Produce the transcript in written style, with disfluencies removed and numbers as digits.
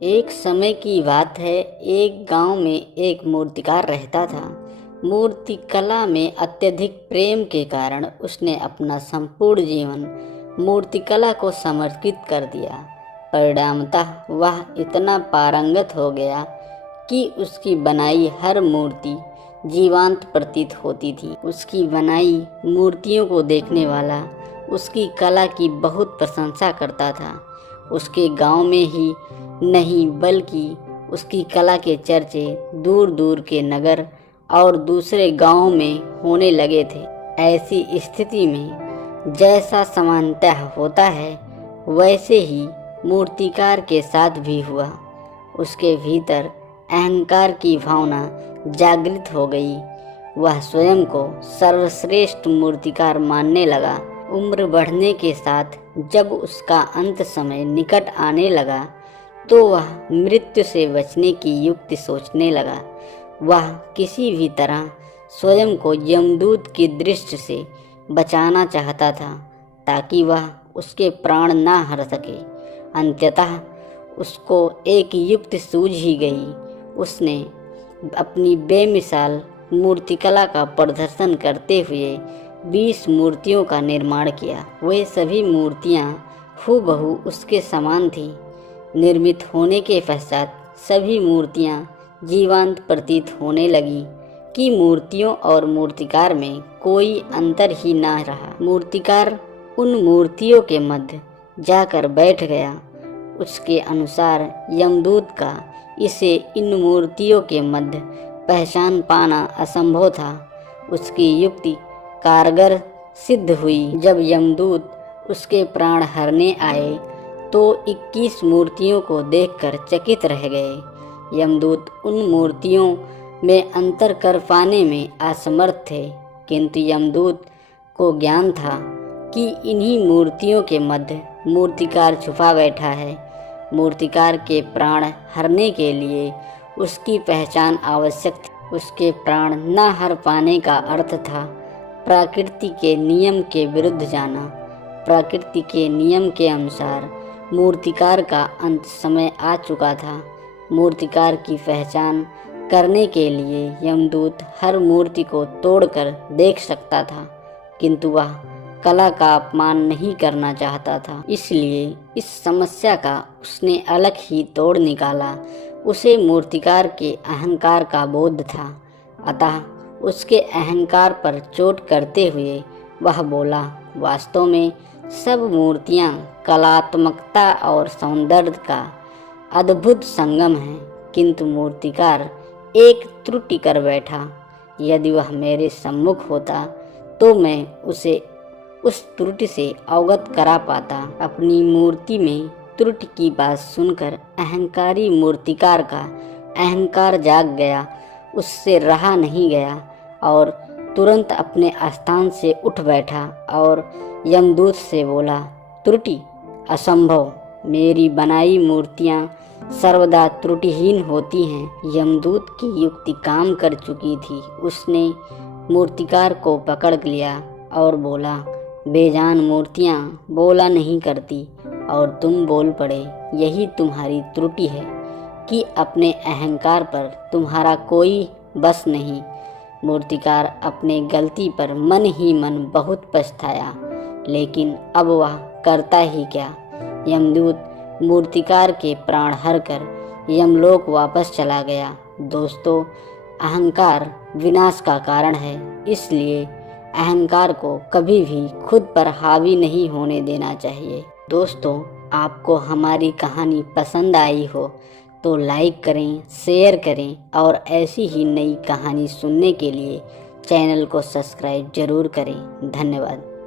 एक समय की बात है। एक गांव में एक मूर्तिकार रहता था। मूर्ति कला में अत्यधिक प्रेम के कारण उसने अपना संपूर्ण जीवन मूर्तिकला को समर्पित कर दिया। परिणामतः वह इतना पारंगत हो गया कि उसकी बनाई हर मूर्ति जीवंत प्रतीत होती थी। उसकी बनाई मूर्तियों को देखने वाला उसकी कला की बहुत प्रशंसा करता था। उसके गांव में ही नहीं बल्कि उसकी कला के चर्चे दूर दूर के नगर और दूसरे गांवों में होने लगे थे। ऐसी स्थिति में जैसा सामान्यतः होता है वैसे ही मूर्तिकार के साथ भी हुआ। उसके भीतर अहंकार की भावना जागृत हो गई। वह स्वयं को सर्वश्रेष्ठ मूर्तिकार मानने लगा। उम्र बढ़ने के साथ जब उसका अंत समय निकट आने लगा तो वह मृत्यु से बचने की युक्ति सोचने लगा। वह किसी भी तरह स्वयं को यमदूत की दृष्टि से बचाना चाहता था ताकि वह उसके प्राण ना हर सके। अंततः उसको एक युक्ति सूझ ही गई। उसने अपनी बेमिसाल मूर्तिकला का प्रदर्शन करते हुए 20 मूर्तियों का निर्माण किया। वे सभी मूर्तियां हूबहू उसके समान थीं। निर्मित होने के पश्चात सभी मूर्तियां जीवंत प्रतीत होने लगी कि मूर्तियों और मूर्तिकार में कोई अंतर ही ना रहा। मूर्तिकार उन मूर्तियों के मध्य जाकर बैठ गया। उसके अनुसार यमदूत का इसे इन मूर्तियों के मध्य पहचान पाना असंभव था। उसकी युक्ति कारगर सिद्ध हुई। जब यमदूत उसके प्राण हरने आए तो 21 मूर्तियों को देखकर चकित रह गए। यमदूत उन मूर्तियों में अंतर कर पाने में असमर्थ थे, किंतु यमदूत को ज्ञान था कि इन्हीं मूर्तियों के मध्य मूर्तिकार छुपा बैठा है। मूर्तिकार के प्राण हरने के लिए उसकी पहचान आवश्यक थी। उसके प्राण न हर पाने का अर्थ था प्रकृति के नियम के विरुद्ध जाना। प्रकृति के नियम के अनुसार मूर्तिकार का अंत समय आ चुका था। मूर्तिकार की पहचान करने के लिए यमदूत हर मूर्ति को तोड़कर देख सकता था, किंतु वह कला का अपमान नहीं करना चाहता था। इसलिए इस समस्या का उसने अलग ही तोड़ निकाला। उसे मूर्तिकार के अहंकार का बोध था, अतः उसके अहंकार पर चोट करते हुए वह बोला, वास्तव में सब मूर्तियां कलात्मकता और सौंदर्य का अद्भुत संगम है, किंतु मूर्तिकार एक त्रुटि कर बैठा। यदि वह मेरे सम्मुख होता तो मैं उसे उस त्रुटि से अवगत करा पाता। अपनी मूर्ति में त्रुटि की बात सुनकर अहंकारी मूर्तिकार का अहंकार जाग गया। उससे रहा नहीं गया और तुरंत अपने स्थान से उठ बैठा और यमदूत से बोला, त्रुटि? असंभव। मेरी बनाई मूर्तियां सर्वदा त्रुटिहीन होती हैं। यमदूत की युक्ति काम कर चुकी थी। उसने मूर्तिकार को पकड़ लिया और बोला, बेजान मूर्तियां बोला नहीं करती और तुम बोल पड़े। यही तुम्हारी त्रुटि है कि अपने अहंकार पर तुम्हारा कोई बस नहीं। मूर्तिकार अपने गलती पर मन ही मन बहुत पछताया, लेकिन अब वह करता ही क्या। यमदूत मूर्तिकार के प्राण हरकर यमलोक वापस चला गया। दोस्तों, अहंकार विनाश का कारण है, इसलिए अहंकार को कभी भी खुद पर हावी नहीं होने देना चाहिए। दोस्तों, आपको हमारी कहानी पसंद आई हो तो लाइक करें, शेयर करें और ऐसी ही नई कहानी सुनने के लिए चैनल को सब्सक्राइब जरूर करें। धन्यवाद।